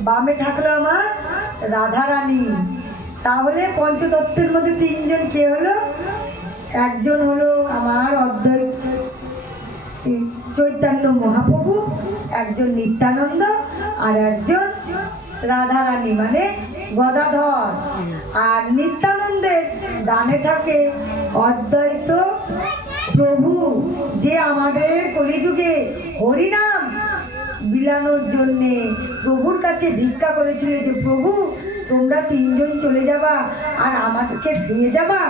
বামে থাকল আমার, রাধারানী। তাহলে পঞ্চতত্ত্বের মধ্যে তিনজন কে হলো? একজন হলো আমার অদ্বৈত চৈতন্য মহাপ্রভু, একজন নিত্যানন্দ, আর একজন রাধারানী মানে গদাধর। আর নিত্যানন্দের ডানে থাকে অদ্বৈত প্রভু, যে আমাদের কলিযুগে হরিনাম। বিলানোর জন্যে প্রভুর কাছে ভিক্ষা করেছিল যে, প্রভু, তোমরা তিনজন চলে যাবা আর আমাদেরকে ফিরে যাবা?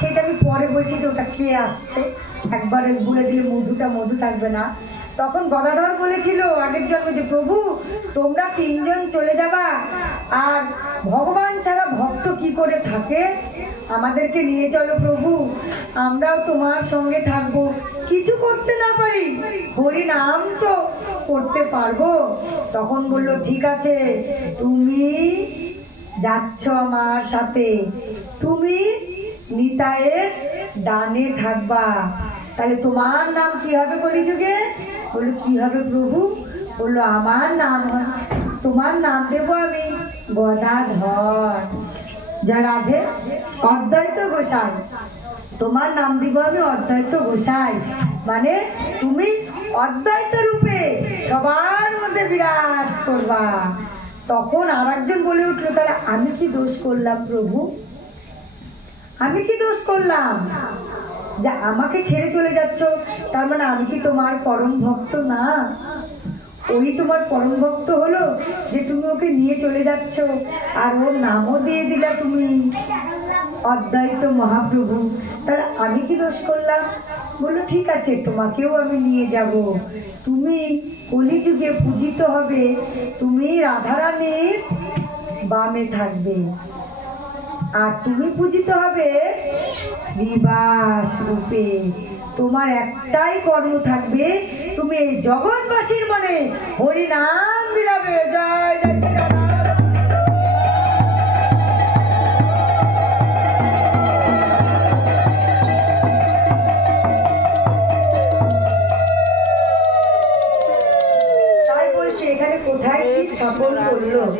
সেটা আমি পরে বলছি যে, ওটা কে আসছে? একবারে বলে দিলে মধুটা মধু থাকবে না। তখন গদাধর বলেছিল আগের জন্মে যে, প্রভু, তোমরা তিনজন চলে যাবা আর ভগবান ছাড়া ভক্ত কি করে থাকে? আমাদেরকে নিয়ে চলো প্রভু, আমরাও তোমার সঙ্গে থাকব। কিছু করতে না পারি। হরি নাম তো করতে পারব? তখন বলল, ঠিক আছে, তুমি যাচ্ছ আমার সাথে। তুমি নিতায়ের ডানে থাকবা। তাহলে তোমার নাম কি হবে কলিযুগে? বলল, কি হবে প্রভু? বলল, আমার নাম তোমার নাম দেবো আমি গদাধর। যা রাধে, অদ্বৈত গোসাই তোমার নাম দিব আমি অদ্বৈত গোসাই। মানে তুমি অদ্বৈত রূপে সবার মধ্যে বিরাজ করবা। তখন আর একজন বলে উঠল, তাহলে আমি কি দোষ করলাম প্রভু? আমি কি দোষ করলাম? যে আমাকে ছেড়ে চলে যাচ্ছ, তার মানে আমি কি তোমার পরম ভক্ত না? ওই তোমার পরম ভক্ত হলো যে তুমি ওকে নিয়ে চলে যাচ্ছ, আর ওর নামও দিয়ে দিলা তুমি। অদ্বৈত মহাপ্রভু। তাহলে আমি কি দোষ করলাম? বলল, ঠিক আছে, তোমাকেও আমি নিয়ে যাব। তুমি কলিযুগে পূজিত হবে, তুমি রাধারানীর বামে থাকবে। আর তুমি পূজিত হবে শ্রীবাস রূপে তোমার একটাই কর্ম থাকবে, তুমি জগৎবাসীর মনে হরি নাম বিলাবে। জয় জয় স্থাপন করল।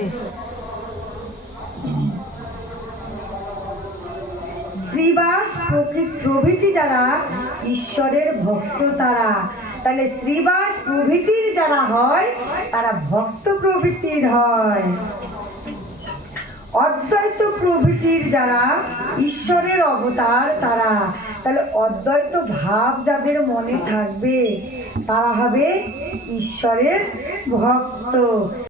শ্রীবাস প্রভৃতি যারা, ঈশ্বরের ভক্ত তারা। তাহলে শ্রীবাস প্রভৃতির যারা হয়, তারা ভক্ত প্রভৃতির হয়। অদ্বৈত প্রভৃতির যারা, ঈশ্বরের অবতার তারা। তাহলে অদ্বৈত ভাব যাদের মনে থাকবে, তারা হবে ঈশ্বরের ভক্ত।